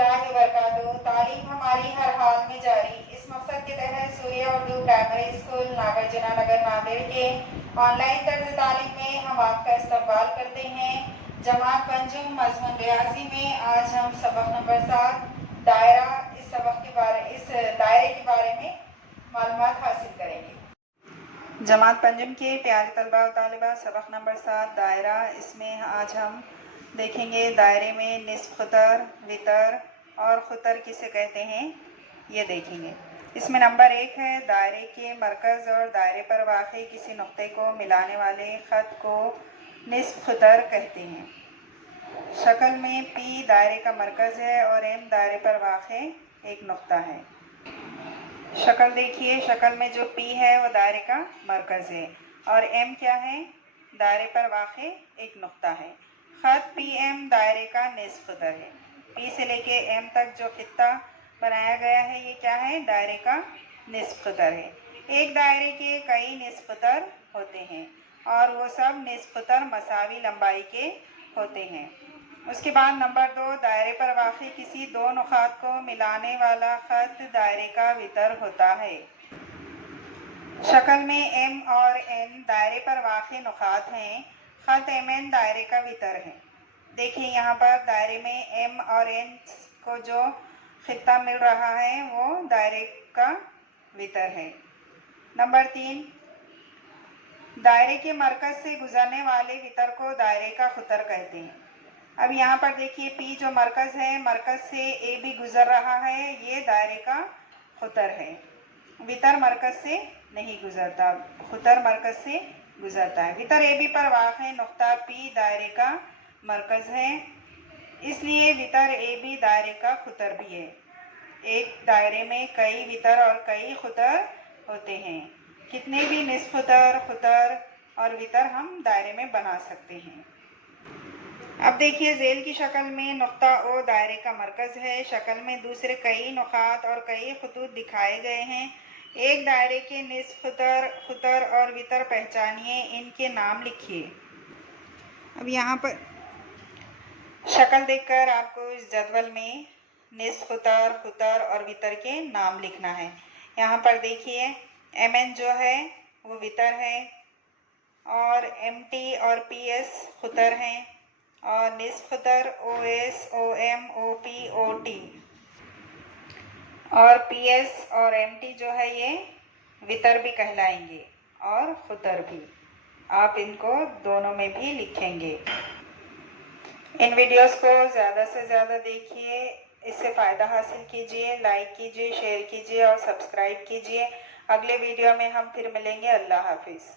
वरहमतुल्लाहि वबरकातुहू। तालीम हमारी हर हाल में जारी। इस मकसद के तहत सूर्य उर्दू प्राइमरी स्कूल नागार्जुना नगर नांदेड़ के ऑनलाइन तर्ज तालीम में हम आपका इस्तकबाल करते हैं। जमात पंजुम मज़मून रियाजी में आज हम सबक नंबर 7 दायरा इस दायरे के बारे में मालूमात हासिल करेंगे। जमात पंजुम के प्यारे तलबा और तालिबा, सबक नंबर 7 दायरा, इसमें आज हम देखेंगे दायरे में निस्फ खुतर, वितर और खुतर किसे कहते हैं ये देखेंगे। इसमें नंबर 1 है दायरे के मरकज़ और दायरे पर वाक़ई किसी नुक्ते को मिलाने वाले ख़त को निस्फ खुतर कहते हैं। शक्ल में P दायरे का मरकज़ है और M दायरे पर वाक़ई एक नुक्ता है। शक्ल देखिए, शक्ल में जो P है वो दायरे का मरकज़ है और M क्या है, दायरे पर वाक़ई एक नुक्ता है। ख़त PM दायरे का निस्फ खुतर है। P से लेके M तक जो खित्ता बनाया गया है ये क्या है, दायरे का निस्फ खुतर है। एक दायरे के कई निस्फ खुतर होते हैं और वो सब निस्फ खुतर मसावी लंबाई के होते हैं। उसके बाद नंबर 2, दायरे पर वाक़ई किसी दो नुक़ात को मिलाने वाला ख़त दायरे का वितर होता है। शक्ल में M और N दायरे पर वाक़ई नुक़ात हैं। ख़त MN दायरे का वितर है। देखिए यहाँ पर दायरे में M और N को जो खित्ता मिल रहा है वो दायरे का वितर है। नंबर 3, दायरे के मरकज़ से गुजरने वाले वितर को दायरे का खुतर कहते हैं। अब यहाँ पर देखिए P जो मरकज़ है, मरकज़ से A भी गुजर रहा है, ये दायरे का खुतर है। वितर मरकज़ से नहीं गुजरता, खुतर मरकज़ से गुजरता है। वितर AB पर वाक़ई नुक्ता P दायरे का मरकज़ है, इसलिए वितर AB दायरे का खुतर भी है। एक दायरे में कई वितर और कई खुतर होते हैं। कितने भी निस्फ खुतर, खुतर और वितर हम दायरे में बना सकते हैं। अब देखिए ज़ेल की शक्ल में नुक्ता O दायरे का मरकज़ है। शक्ल में दूसरे कई नुक़ात और कई खतूत दिखाए गए हैं। एक दायरे के निस्फ खुतर, खुतर और वितर पहचानिए, इनके नाम लिखिए। अब यहाँ पर शक्ल देखकर आपको इस जदवल में निस्फ खुतर, खुतर और वितर के नाम लिखना है। यहाँ पर देखिए MN जो है वो वितर है और MT और PS खुतर हैं और निस्फ खुतर OS, OM, OP, OT और PS और MT जो है ये वितर भी कहलाएंगे और खुतर भी। आप इनको दोनों में भी लिखेंगे। इन वीडियोस को ज़्यादा से ज़्यादा देखिए, इससे फ़ायदा हासिल कीजिए, लाइक कीजिए, शेयर कीजिए और सब्सक्राइब कीजिए। अगले वीडियो में हम फिर मिलेंगे। अल्लाह हाफिज़।